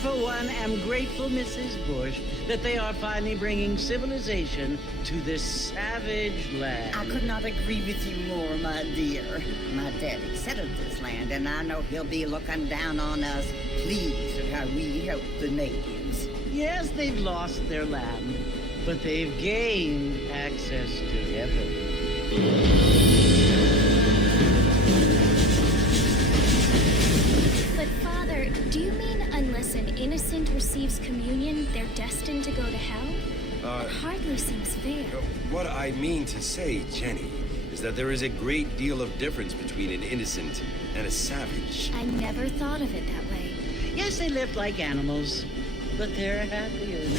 for one, am grateful, Mrs. Bush, that they are finally bringing civilization to this savage land. I could not agree with you more, my dear. My daddy settled this land, and I know he'll be looking down on us, pleased at how we help the natives. Yes, they've lost their land, but they've gained access to heaven. But Father, do you mean unless an innocent receives communion, they're destined to go to hell? It hardly seems fair. What I mean to say, Jenny, is that there is a great deal of difference between an innocent and a savage. I never thought of it that way. Yes, they lived like animals, but they're happier now.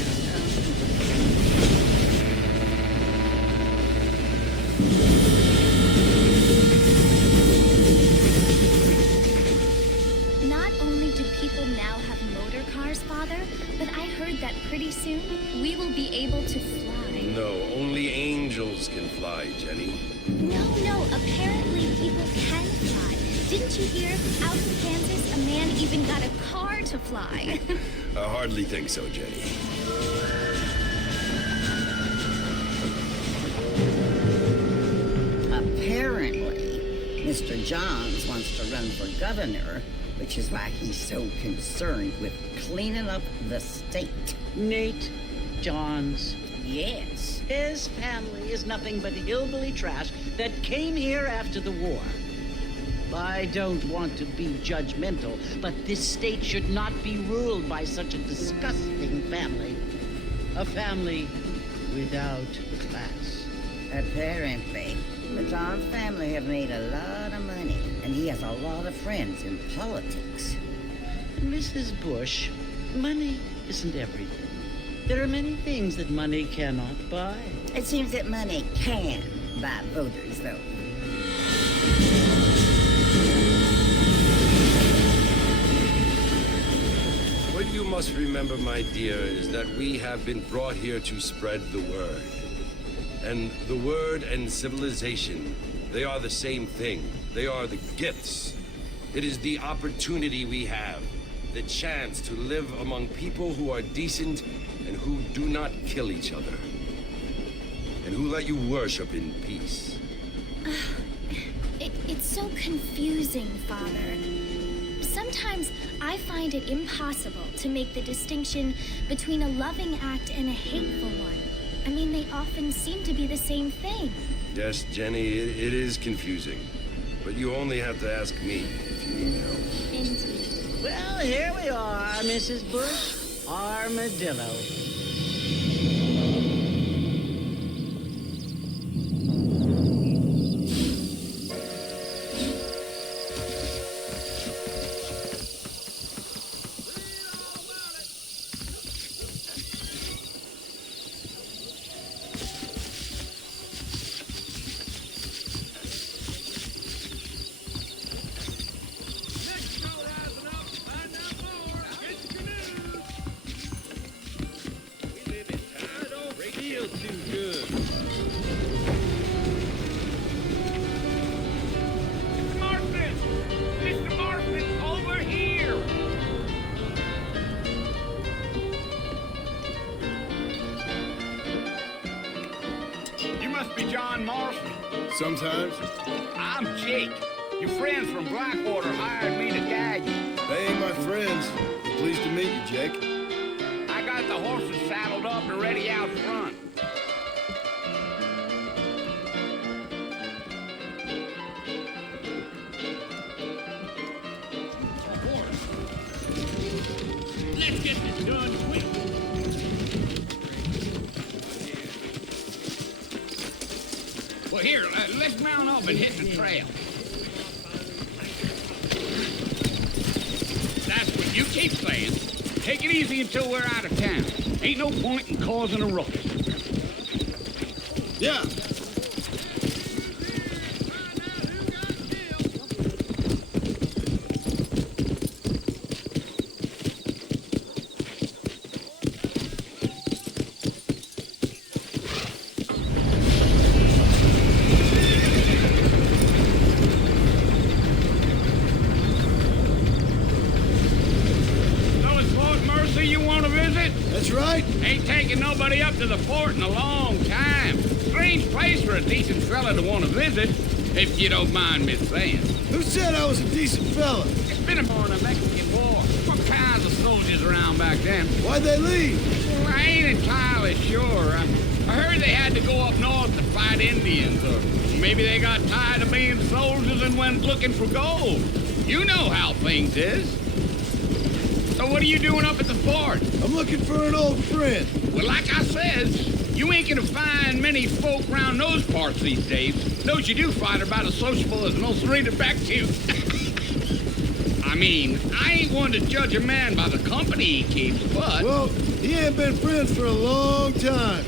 Not only do people now have motor cars, Father, but I heard that pretty soon we will be able to fly. No, only angels can fly, Jenny. No, apparently people can fly. Didn't you hear? Out in Kansas, a man even got a car to fly. I hardly think so, Jenny. Apparently, Mr. Johns wants to run for governor, which is why he's so concerned with cleaning up the state. Nate Johns. Yes. His family is nothing but hillbilly trash that came here after the war. I don't want to be judgmental, but this state should not be ruled by such a disgusting family. A family without class. Apparently, the Johns family have made a lot of money, and he has a lot of friends in politics. Mrs. Bush, money isn't everything. There are many things that money cannot buy. It seems that money can buy voters, though. What you must remember, my dear, is that we have been brought here to spread the word. And the word and civilization, they are the same thing. They are the gifts. It is the opportunity we have, the chance to live among people who are decent and who do not kill each other. And who let you worship in peace. It's so confusing, Father. Sometimes I find it impossible to make the distinction between a loving act and a hateful one. I mean, they often seem to be the same thing. Yes, Jenny, it is confusing. But you only have to ask me if you need help. Indeed. Well, here we are, Mrs. Bush. Armadillo. Sometimes. I'm Jake. Your friends from Blackwater hired me to guide you. They ain't my friends. Pleased to meet you, Jake. I got the horses saddled up and ready out front. Let's get this done quick. Well, here, let's mount up and hit the trail. That's what you keep saying. Take it easy until we're out of town. Ain't no point in causing a ruckus. Yeah. Those boys, Marcy you want to visit? That's right. Ain't taking nobody up to the fort in a long time. Strange place for a decent fella to want to visit, if you don't mind me saying. Who said I was a decent fella? It's been more than a Mexican War. What kinds of soldiers around back then? Why'd they leave? Well, I ain't entirely sure. I heard they had to go up north to fight Indians, or maybe they got tired of being soldiers and went looking for gold. You know how things is. So what are you doing up at the fort? I'm looking for an old friend. Well, like I says, you ain't gonna find many folk around those parts these days. Those you do find are about as sociable as an old serrated back tooth. I mean, I ain't one to judge a man by the company he keeps, but... Well, he ain't been friends for a long time.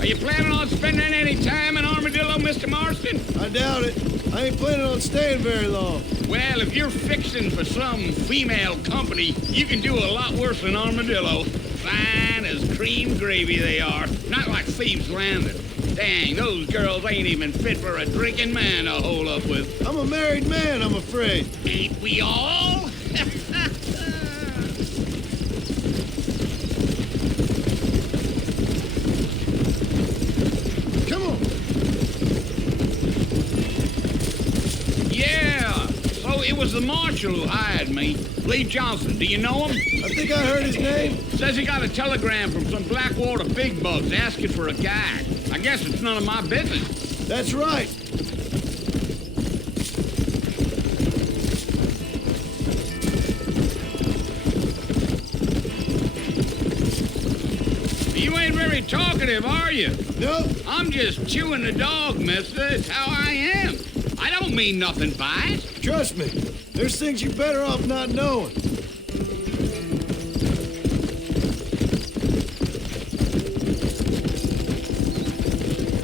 Are you planning on spending any time in Armadillo, Mr. Marston? I doubt it. I ain't planning on staying very long. Well, if you're fixing for some female company, you can do a lot worse than Armadillo. Fine as cream gravy they are. Not like Thieves' Landing. Dang, those girls ain't even fit for a drinking man to hole up with. I'm a married man, I'm afraid. Ain't we all? Come on. Yeah, so it was the marshal who hired me. Lee Johnson, do you know him? I think I heard his name. Says he got a telegram from some Blackwater big bugs asking for a guide. I guess it's none of my business. That's right. You ain't very talkative, are you? No, I'm just chewing the dog, mister. It's how I am. I don't mean nothing by it. trust me. There's things you're better off not knowing.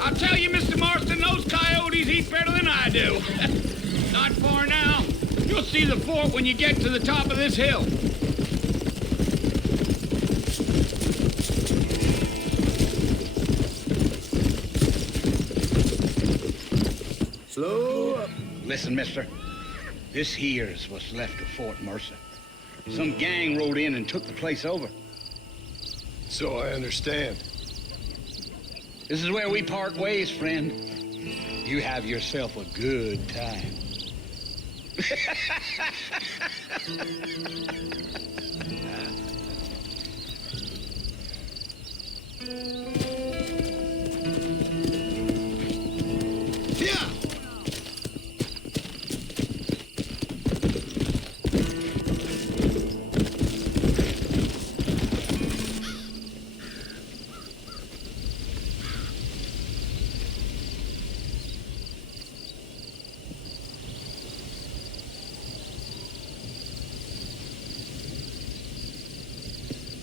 I'll tell you, Mr. Marston, those coyotes eat better than I do. Not far now. You'll see the fort when you get to the top of this hill. Slow up. Listen, mister. This here's what's left of Fort Mercer. Some gang rode in and took the place over. So I understand. This is where we part ways, friend. You have yourself a good time. Yeah.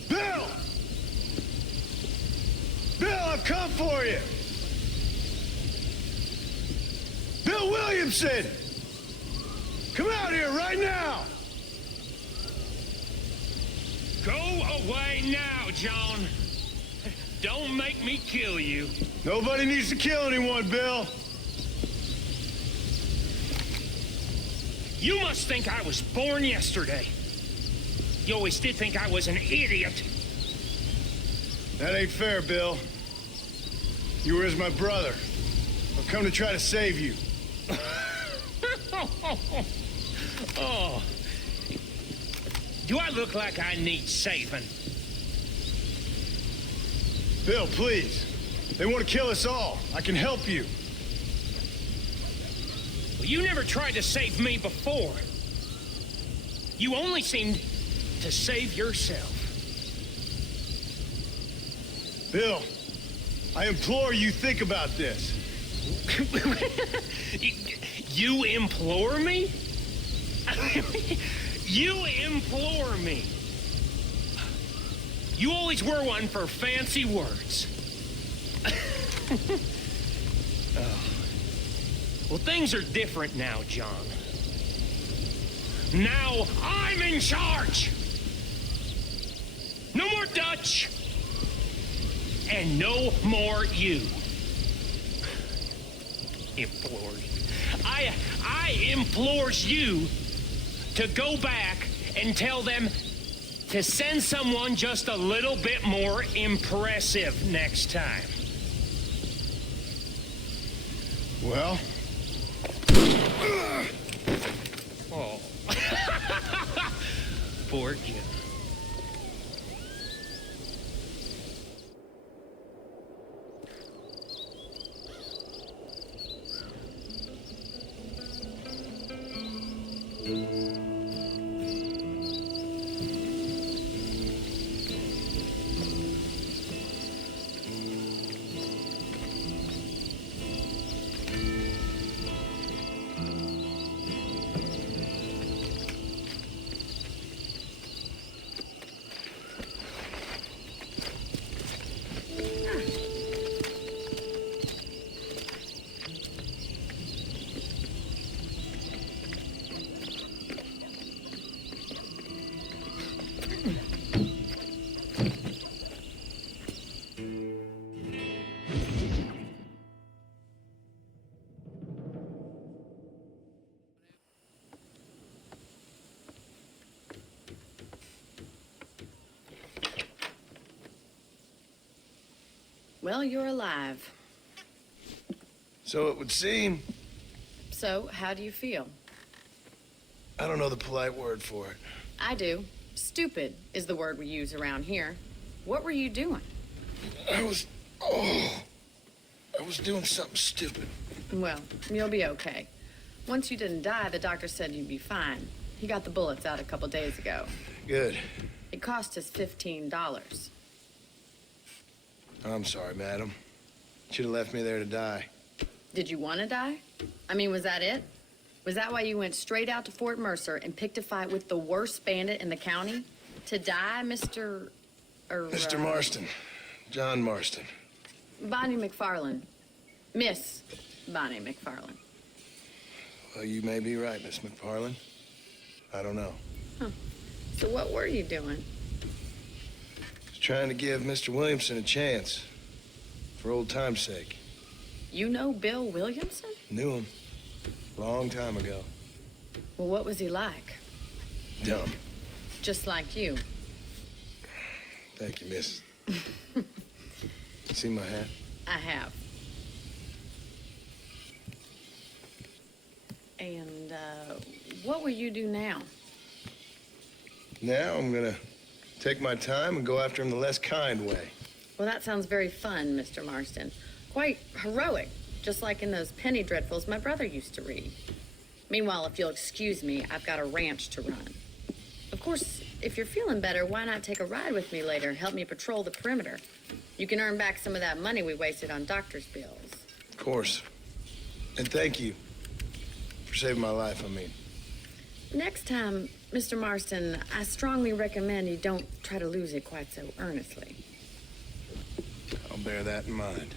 Bill! Bill, I've come for you! Bill Williamson! Come out here right now! Go away now, John. Don't make me kill you. Nobody needs to kill anyone, Bill. You must think I was born yesterday. You always did think I was an idiot. That ain't fair, Bill. You were as my brother. I've come to try to save you. Oh. Do I look like I need saving? Bill, please. They want to kill us all. I can help you. Well, you never tried to save me before. You only seemed to save yourself. Bill, I implore you think about this. You implore me? You implore me. You always were one for fancy words. Oh. Well, things are different now, John. Now I'm in charge. No more Dutch. And no more you. Implores. I implores you to go back and tell them to send someone just a little bit more impressive next time. Well? Oh. Poor kid. Well, you're alive. So it would seem. So, how do you feel? I don't know the polite word for it. I do. Stupid is the word we use around here. What were you doing? I was doing something stupid. Well, you'll be okay. Once you didn't die, the doctor said you'd be fine. He got the bullets out a couple days ago. Good. It cost us $15. I'm sorry, madam. Should have left me there to die. Did you want to die? I mean, was that it? Was that why you went straight out to Fort Mercer and picked a fight with the worst bandit in the county? To die, Mr. Mr. Marston. John Marston. Bonnie McFarland. Miss Bonnie McFarland. Well, you may be right, Miss McFarland. I don't know. So what were you doing? Just trying to give Mr. Williamson a chance. For old time's sake. You know Bill Williamson? Knew him. Long time ago. Well, what was he like? Dumb. Just like you. Thank you, miss. See my hat? I have. And, what will you do now? Now I'm gonna take my time and go after him the less kind way. Well, that sounds very fun, Mr. Marston. Quite heroic, just like in those penny dreadfuls my brother used to read. Meanwhile, if you'll excuse me, I've got a ranch to run. Of course, if you're feeling better, why not take a ride with me later and help me patrol the perimeter? You can earn back some of that money we wasted on doctor's bills. Of course. And thank you for saving my life, I mean. Next time, Mr. Marston, I strongly recommend you don't try to lose it quite so earnestly. I'll bear that in mind.